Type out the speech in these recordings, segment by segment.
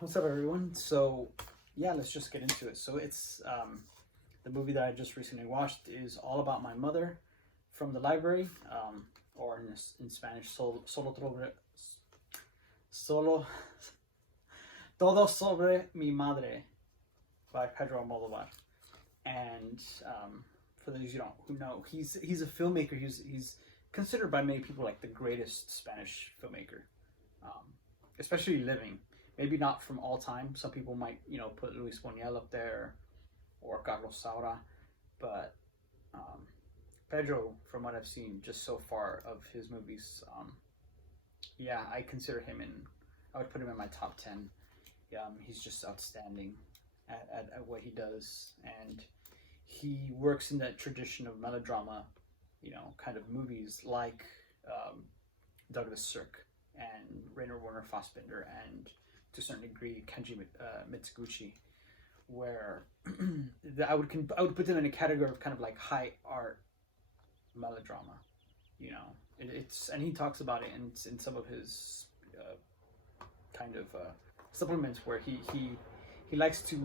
What's up, everyone? So, yeah, let's just get into it. So, it's the movie that I just recently watched is All About My Mother from the library, or in Spanish, Solo, Todo sobre mi madre by Pedro Almodovar. And for those you don't who know, he's a filmmaker. He's considered by many people like the greatest Spanish filmmaker, um, especially living. Maybe not from all time. Some people might, put Luis Buñuel up there or Carlos Saura, but um, Pedro, from what I've seen just so far of his movies, yeah, I consider him in. I would put him in my top 10. He's just outstanding at what he does, and he works in that tradition of melodrama, kind of movies like Douglas Sirk and Rainer Werner Fassbinder and to a certain degree Kenji Mitsuguchi, where I would put them in a category of kind of like high art melodrama. It's and he talks about it in some of his kind of supplements where he likes to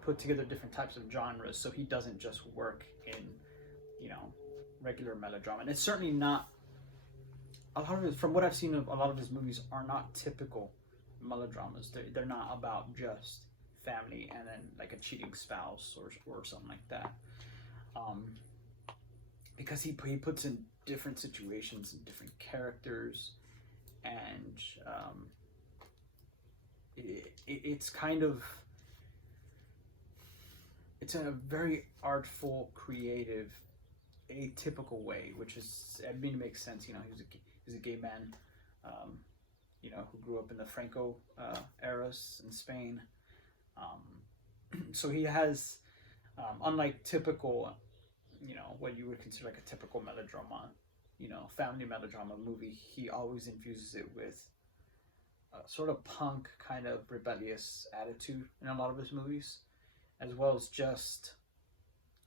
put together different types of genres, so he doesn't just work in you know regular melodrama. And it's certainly not a lot of it, from what I've seen of a lot of his movies, are not typical melodramas. They're not about just family and then like a cheating spouse or something like that. Um, because he puts in different situations and different characters, and it's kind of it's in a very artful, creative, atypical way, which is, I mean, it makes sense. He's a gay man, who grew up in the Franco eras in Spain. So he has, unlike typical, what you would consider like a typical melodrama, family melodrama movie, he always infuses it with a sort of punk kind of rebellious attitude in a lot of his movies, as well as just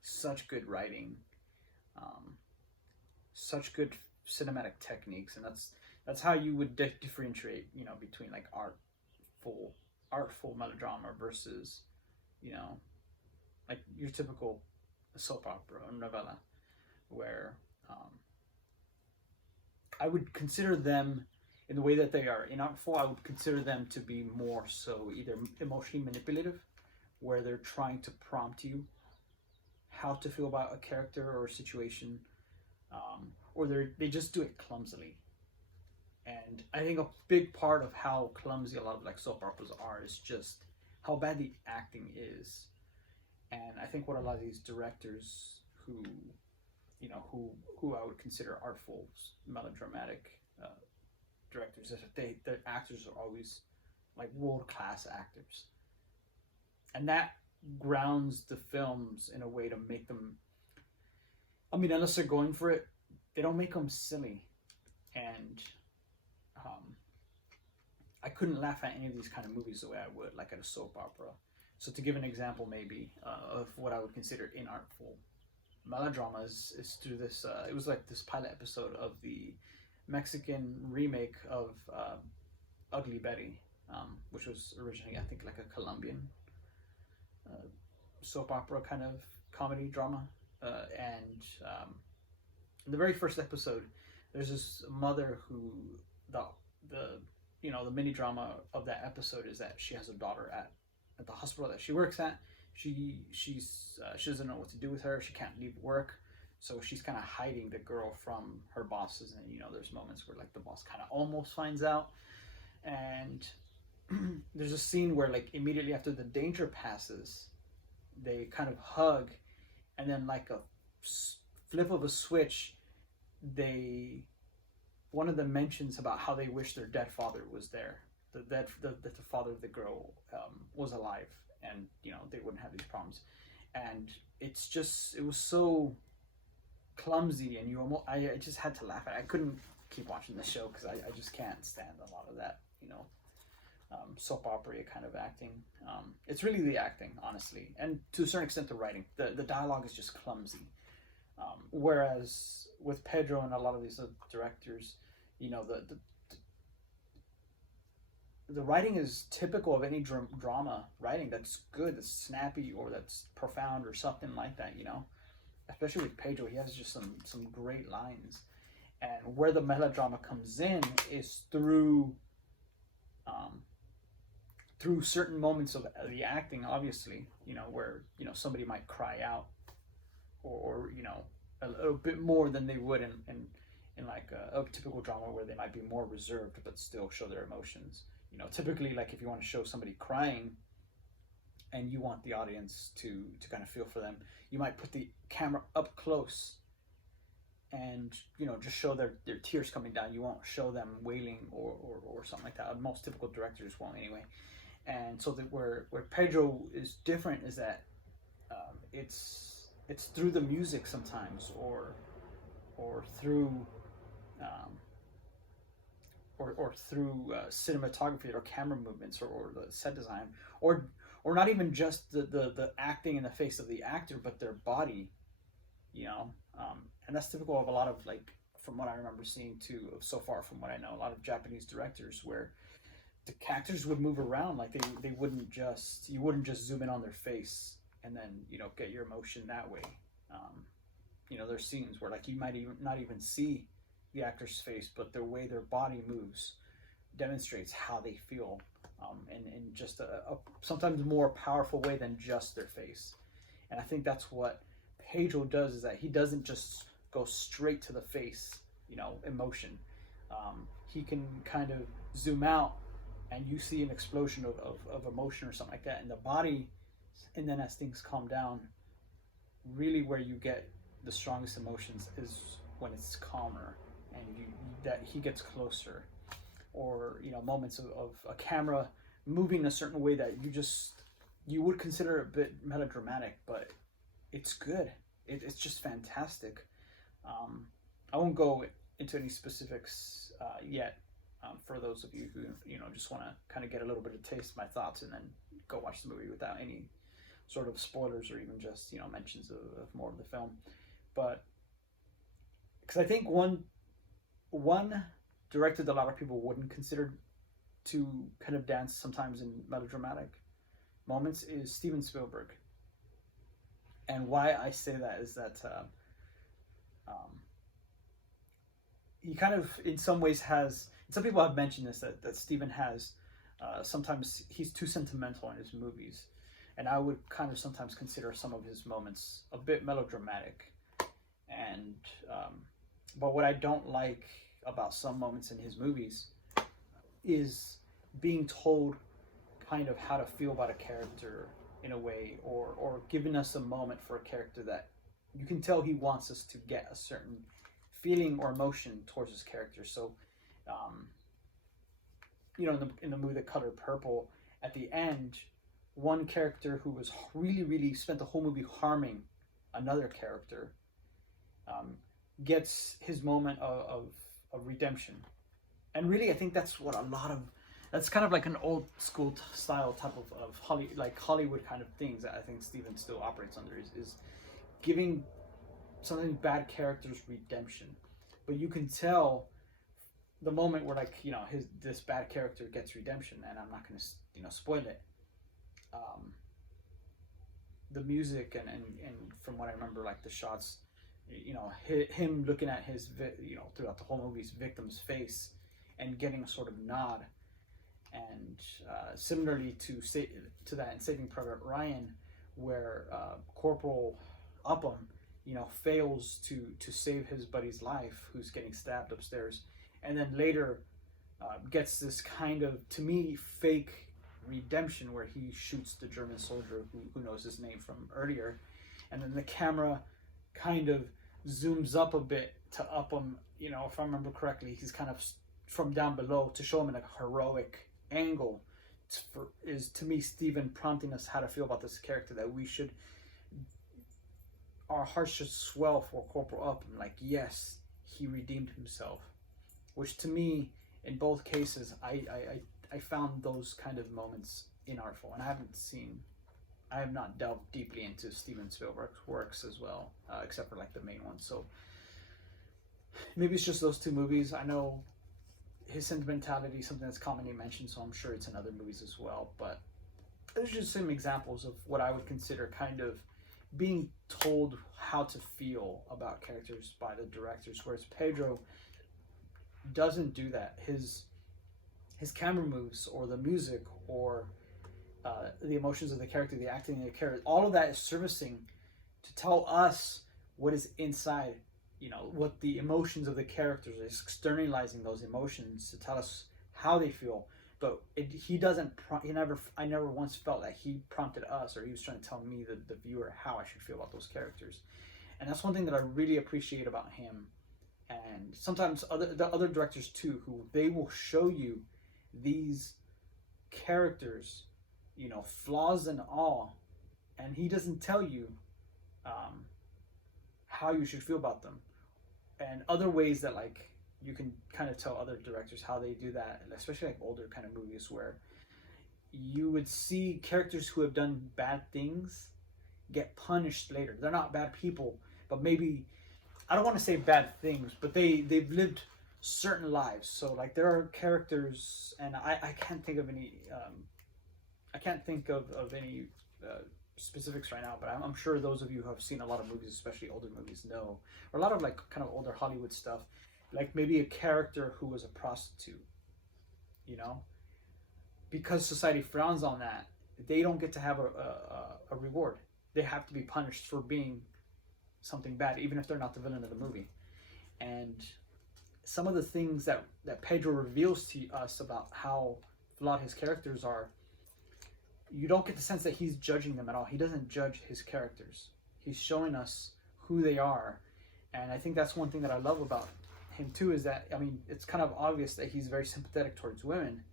such good writing, such good cinematic techniques, and that's how you would differentiate, between like artful melodrama versus, like your typical soap opera or novella, where I would consider them, in the way that they are inartful, I would consider them to be more so either emotionally manipulative, where they're trying to prompt you how to feel about a character or a situation, or they just do it clumsily. And I think a big part of how clumsy a lot of like soap operas are is just how bad the acting is. And I think what a lot of these directors who I would consider artful, melodramatic directors, is that their actors are always like world class actors, and that grounds the films in a way to make them. I mean, unless they're going for it, they don't make them silly, and I couldn't laugh at any of these kind of movies the way I would like at a soap opera. So to give an example, maybe of what I would consider inartful melodrama is through this. It was like this pilot episode of the Mexican remake of Ugly Betty, which was originally, I think, like a Colombian soap opera kind of comedy drama. And in the very first episode, there's this mother who the mini drama of that episode is that she has a daughter at the hospital that she works at. She doesn't know what to do with her. She can't leave work, so she's kind of hiding the girl from her bosses. And there's moments where like the boss kind of almost finds out, and there's a scene where like immediately after the danger passes, they kind of hug, and then like a flip of a switch, one of them mentions about how they wish their dead father was there, that the father of the girl was alive, and they wouldn't have these problems. And it was so clumsy, and I just had to laugh at it. I couldn't keep watching the show because I just can't stand a lot of that soap opera kind of acting. It's really the acting, honestly, and to a certain extent the writing. The dialogue is just clumsy. Whereas with Pedro and a lot of these other directors, the writing is typical of any drama writing that's good, that's snappy, or that's profound, or something like that. You know, especially with Pedro, he has just some great lines. And where the melodrama comes in is um, through certain moments of the acting, obviously, you know, where, you know, somebody might cry out, or you know, a little bit more than they would in like a typical drama where they might be more reserved but still show their emotions. You know, typically, like if you want to show somebody crying and you want the audience to kind of feel for them, you might put the camera up close and, you know, just show their tears coming down. You won't show them wailing or something like that. Most typical directors won't anyway. And so that where Pedro is different is that it's through the music sometimes, or through um, or through cinematography or camera movements, or the set design, or not even just the acting in the face of the actor, but their body, you know. And that's typical of a lot of, like, from what I remember seeing too, so far from what I know, a lot of Japanese directors where the actors would move around, like they wouldn't just, you wouldn't just zoom in on their face and then, you know, get your emotion that way. You know, there's scenes where, like, you might even not even see the actor's face, but the way their body moves demonstrates how they feel, in just a sometimes more powerful way than just their face. And I think that's what Pedro does, is that he doesn't just go straight to the face, you know, emotion. He can kind of zoom out and you see an explosion of emotion or something like that in the body, and then as things calm down, really where you get the strongest emotions is when it's calmer and that he gets closer, or, you know, moments of a camera moving a certain way that you would consider a bit melodramatic, but it's good. It's just fantastic. I won't go into any specifics yet, for those of you who, you know, just want to kind of get a little bit of taste of my thoughts and then go watch the movie without any sort of spoilers or even just, you know, mentions of more of the film. But because I think one director that a lot of people wouldn't consider to kind of dance sometimes in melodramatic moments is Steven Spielberg. And why I say that is that he kind of, in some ways, has. Some people have mentioned this, that Steven has. Sometimes he's too sentimental in his movies, and I would kind of sometimes consider some of his moments a bit melodramatic. And but what I don't like about some moments in his movies is being told kind of how to feel about a character in a way, or giving us a moment for a character that you can tell he wants us to get a certain feeling or emotion towards his character. So, you know, in the movie The Color Purple, at the end, one character who was really spent the whole movie harming another character gets his moment of redemption. And really, I think that's what that's kind of like an old school style type of Hollywood kind of things that I think Steven still operates under, is giving something bad characters redemption. But you can tell the moment where, like, you know, this bad character gets redemption, and I'm not going to, you know, spoil it. The music and from what I remember, like the shots, you know, him looking at his you know, throughout the whole movie's victim's face and getting a sort of nod. And similarly to that in Saving Private Ryan, where Corporal Upham, you know, fails to save his buddy's life, who's getting stabbed upstairs, and then later gets this kind of, to me, fake redemption where he shoots the German soldier who knows his name from earlier, and then the camera kind of zooms up a bit to Upham, you know, if I remember correctly, he's kind of from down below to show him in a heroic angle. Is to me Steven prompting us how to feel about this character, that our hearts should swell for Corporal Upham, like, yes, he redeemed himself. Which to me, in both cases, I found those kind of moments inartful, and I have not delved deeply into Steven Spielberg's works as well, except for like the main ones. So maybe it's just those two movies. I know his sentimentality, something that's commonly mentioned, so I'm sure it's in other movies as well. But there's just some examples of what I would consider kind of being told how to feel about characters by the directors, whereas Pedro doesn't do that. His camera moves or the music or the emotions of the character, the acting of the character, all of that is servicing to tell us what is inside, what the emotions of the characters is, externalizing those emotions to tell us how they feel. But he doesn't, I never once felt that he prompted us or he was trying to tell me, the viewer, how I should feel about those characters. And that's one thing that I really appreciate about him. And sometimes the other directors too, who they will show you these characters, flaws and all, and he doesn't tell you how you should feel about them. And other ways that like you can kind of tell other directors how they do that, especially like older kind of movies where you would see characters who have done bad things get punished later. They're not bad people, but maybe, I don't want to say bad things, but they've lived certain lives. So like there are characters, and I can't think of any any specifics right now, but I'm sure those of you who have seen a lot of movies, especially older movies, know, or a lot of like kind of older Hollywood stuff, like maybe a character who was a prostitute, because society frowns on that, they don't get to have a reward. They have to be punished for being something bad, even if they're not the villain of the movie. And some of the things that Pedro reveals to us about how flawed his characters are, you don't get the sense that he's judging them at all. He doesn't judge his characters. He's showing us who they are. And I think that's one thing that I love about him too, is that, I mean, it's kind of obvious that he's very sympathetic towards women,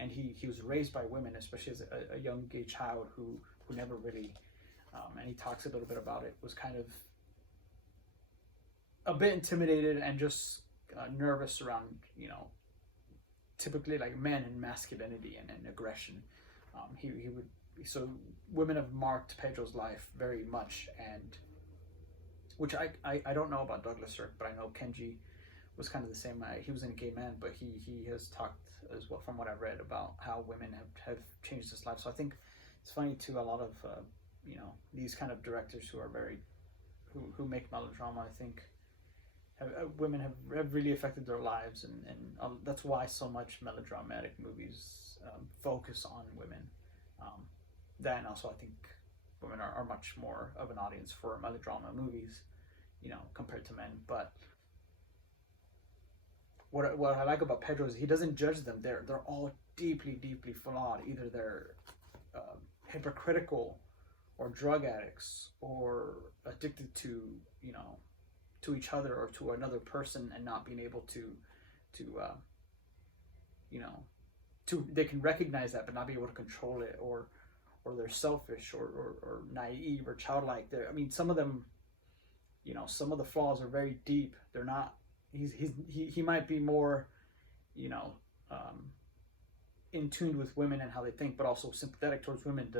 and he was raised by women, especially as a young gay child who never really, and he talks a little bit about it, was kind of a bit intimidated and just nervous around, typically like men and masculinity and aggression. So women have marked Pedro's life very much, and which I don't know about Douglas Sirk, but I know Kenji was kind of the same. He was a gay man, but he has talked as well, from what I've read, about how women have changed his life. So I think it's funny too, a lot of these kind of directors who are who make melodrama, I think women have really affected their lives, and that's why so much melodramatic movies focus on women. Then also I think women are much more of an audience for melodrama movies, compared to men. But what I like about Pedro is he doesn't judge them. They're all deeply flawed. Either they're hypocritical, or drug addicts, or addicted to each other or to another person, and not being able to they can recognize that but not be able to control it, or they're selfish or naive or childlike. I mean, some of them, some of the flaws are very deep. They're not, he might be more, in tune with women and how they think, but also sympathetic towards women,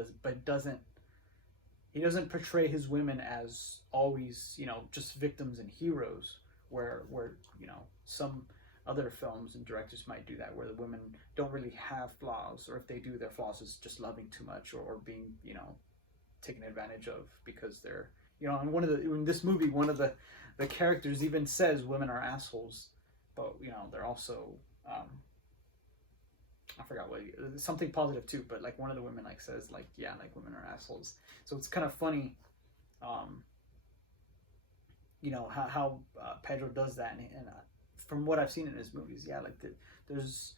he doesn't portray his women as always, just victims and heroes, where some other films and directors might do that, where the women don't really have flaws, or if they do, their flaws is just loving too much, or being, taken advantage of because they're, and in this movie, one of the characters even says women are assholes, but they're also, I forgot what, something positive too, but like one of the women like says like, yeah, like women are assholes. So it's kind of funny, how Pedro does that, and from what I've seen in his movies, yeah, like there's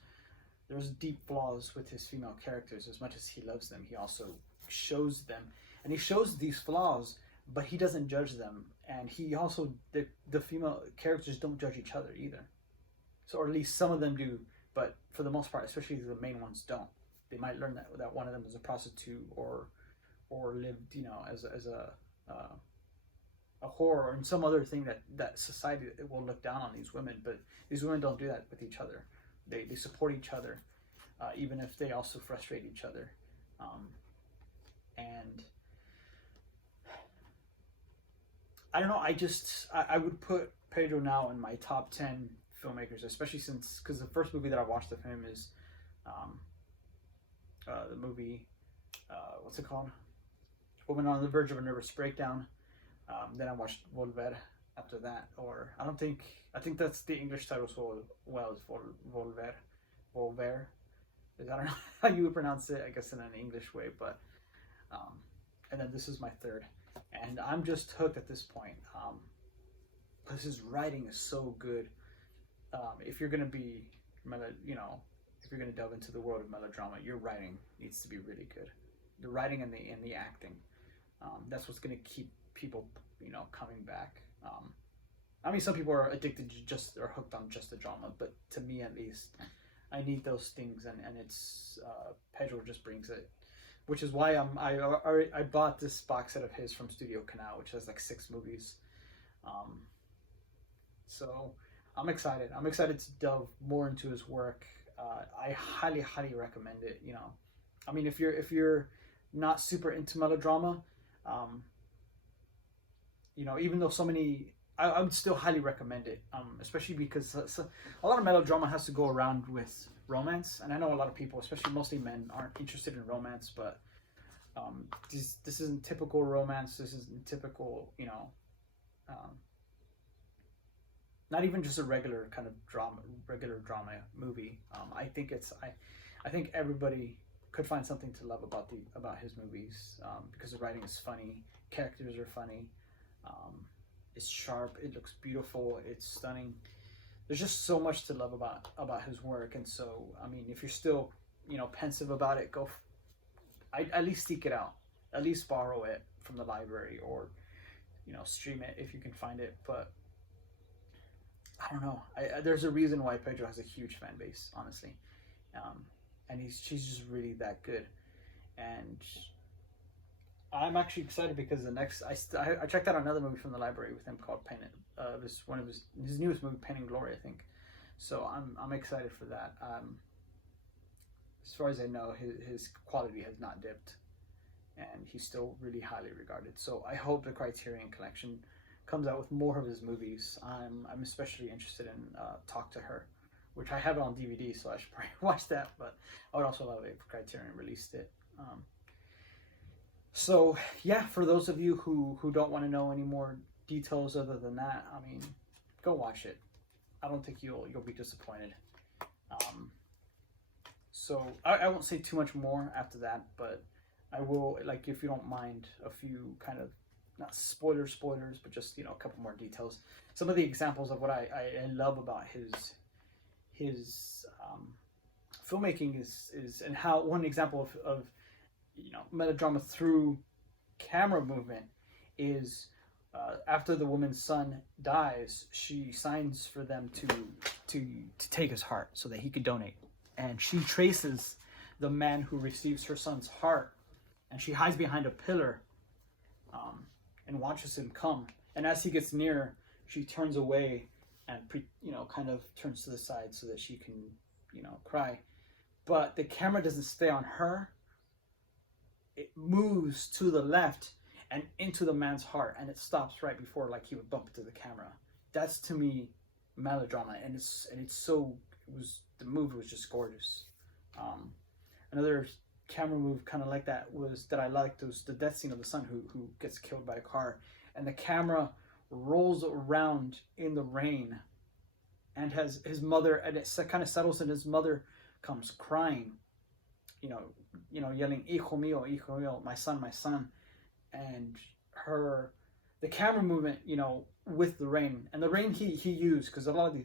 deep flaws with his female characters. As much as he loves them, he also shows them, and he shows these flaws, but he doesn't judge them, and he also, the female characters don't judge each other either. So, or at least some of them do, but for the most part, especially the main ones, don't. They might learn that one of them was a prostitute, or lived, as a whore, or in some other thing that society will look down on these women. But these women don't do that with each other. They support each other, even if they also frustrate each other. And I don't know, I would put Pedro now in my top 10 filmmakers, especially since, because the first movie that I watched of him is um, the movie, what's it called? Woman on the Verge of a Nervous Breakdown. Then I watched Volver after that, or I think that's the English title as well as Volver. Volver. I don't know how you would pronounce it, I guess in an English way, but and then this is my third, and I'm just hooked at this point. Because his writing is so good. If you're gonna be, if you're gonna delve into the world of melodrama, your writing needs to be really good. The writing and the acting, that's what's gonna keep people, coming back. I mean, some people are addicted to or hooked on just the drama, but to me at least, I need those things, and it's Pedro just brings it, which is why I bought this box set of his from Studio Canal, which has like 6 movies. So I'm excited. I'm excited to delve more into his work. I highly, highly recommend it. I mean, if you're not super into melodrama, even though so many, I would still highly recommend it. Especially because a lot of melodrama has to go around with romance, and I know a lot of people, especially mostly men, aren't interested in romance. But this isn't typical romance. This isn't typical, not even just a regular kind of regular drama movie. I think everybody could find something to love about his movies, because the writing is funny, characters are funny, it's sharp, it looks beautiful, it's stunning. There's just so much to love about his work, and so I mean, if you're still pensive about it, at least seek it out, at least borrow it from the library, or stream it if you can find it. But I don't know. There's a reason why Pedro has a huge fan base, honestly, and she's just really that good. And I'm actually excited because the next I checked out another movie from the library with him called Pain. This one of his newest movie, Pain and Glory, I think. So I'm excited for that. As far as I know, his quality has not dipped, and he's still really highly regarded. So I hope the Criterion Collection comes out with more of his movies. I'm especially interested in Talk to Her, which I have on DVD, so I should probably watch that. But I would also love it if Criterion released it. So yeah, for those of you who don't want to know any more details other than that, I mean, go watch it. I don't think you'll be disappointed. So I won't say too much more after that, but I will, like, if you don't mind, a few kind of, not spoilers, but just a couple more details. Some of the examples of what I love about his filmmaking is and how one example of melodrama through camera movement is, after the woman's son dies, she signs for them to take his heart so that he could donate, and she traces the man who receives her son's heart, and she hides behind a pillar, and watches him come. And as he gets near, she turns away and kind of turns to the side so that she can cry. But the camera doesn't stay on her. It moves to the left and into the man's heart, and it stops right before, like, he would bump into the camera. That's, to me, melodrama, and the move was just gorgeous. Another camera move kind of like that I liked was the death scene of the son who gets killed by a car, and the camera rolls around in the rain, and has his mother, and it kind of settles, and his mother comes crying, yelling, "Hijo mío, my son," and the camera movement, with the rain, and the rain he used, because a lot of the,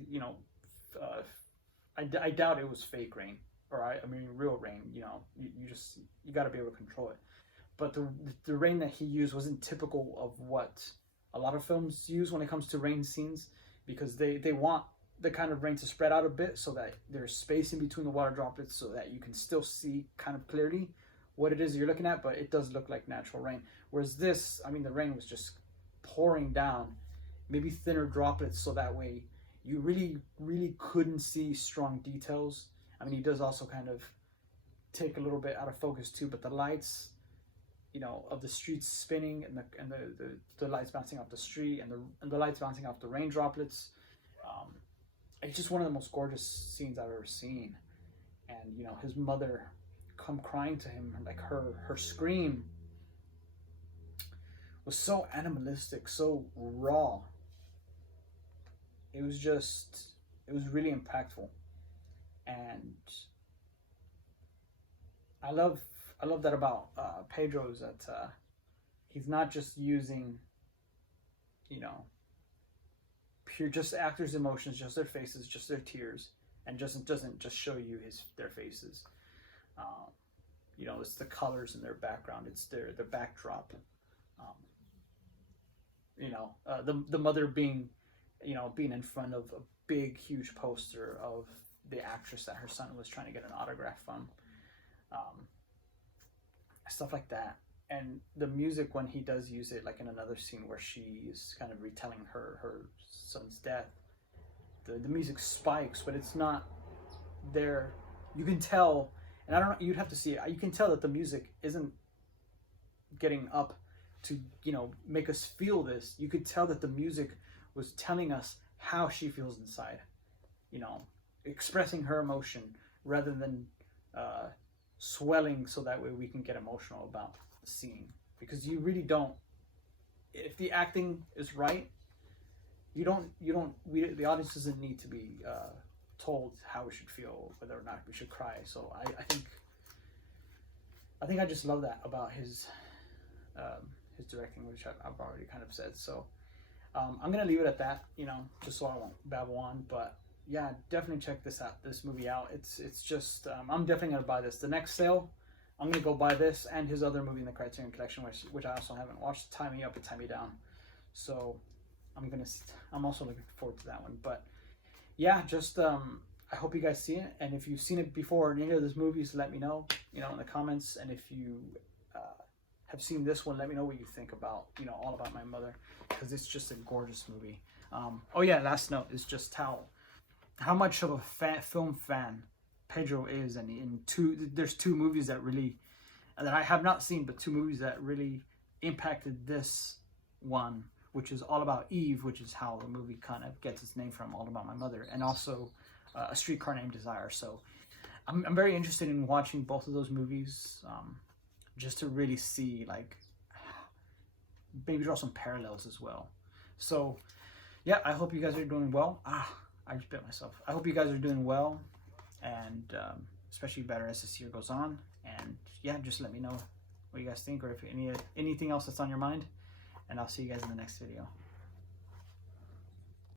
I doubt it was fake rain, or I mean real rain. You got to be able to control it. But the rain that he used wasn't typical of what a lot of films use when it comes to rain scenes, because they want the kind of rain to spread out a bit so that there's space in between the water droplets, so that you can still see kind of clearly what it is you're looking at, but it does look like natural rain. Whereas this, I mean, the rain was just pouring down, maybe thinner droplets, so that way you really, really couldn't see strong details. I mean, he does also kind of take a little bit out of focus too, but the lights, of the streets spinning, and the lights bouncing off the street, and the lights bouncing off the rain droplets, it's just one of the most gorgeous scenes I've ever seen. And you know, his mother come crying to him, like her scream was so animalistic, so raw. It was just, it was really impactful. And I love I love that about Pedro, is that he's not just using, you know, pure just actors' emotions, just their faces, just their tears, and just doesn't just show you their faces. Um, you know, it's the colors in their background, it's their backdrop. Um, you know, the mother being, you know, being in front of a big huge poster of the actress that her son was trying to get an autograph from. Um, Stuff like that. And the music, when he does use it, like in another scene where she is kind of retelling her son's death, the music spikes, but it's not there. You can tell, and I don't know, you'd have to see it. You can tell that the music isn't getting up to, you know, make us feel this. You could tell that the music was telling us how she feels inside, you know, expressing her emotion rather than swelling, so that way we can get emotional about the scene. Because you really don't, if the acting is right, the audience doesn't need to be told how we should feel, whether or not we should cry. So I think I just love that about his directing, which I've already kind of said. So I'm gonna leave it at that, you know, just so I won't babble on. But yeah, definitely check this movie out. It's just I'm definitely gonna buy this. The next sale, I'm gonna go buy this and his other movie in the Criterion Collection, which I also haven't watched, Tie Me Up and Tie Me Down. So I'm also looking forward to that one. But yeah, just I hope you guys see it, and if you've seen it before in any of those movies, let me know, you know, in the comments. And if you have seen this one, let me know what you think about, you know, All About My Mother, because it's just a gorgeous movie. Oh yeah, last note is just how much of a film fan Pedro is, and there's two movies that I have not seen, but two movies that really impacted this one, which is All About Eve, which is how the movie kind of gets its name from, All About My Mother, and also A Streetcar Named Desire. So I'm very interested in watching both of those movies, just to really see, like, maybe draw some parallels as well. So yeah, I hope you guys are doing well. I just bit myself. I hope you guys are doing well, and especially better as this year goes on. And yeah, just let me know what you guys think, or if anything else that's on your mind, and I'll see you guys in the next video.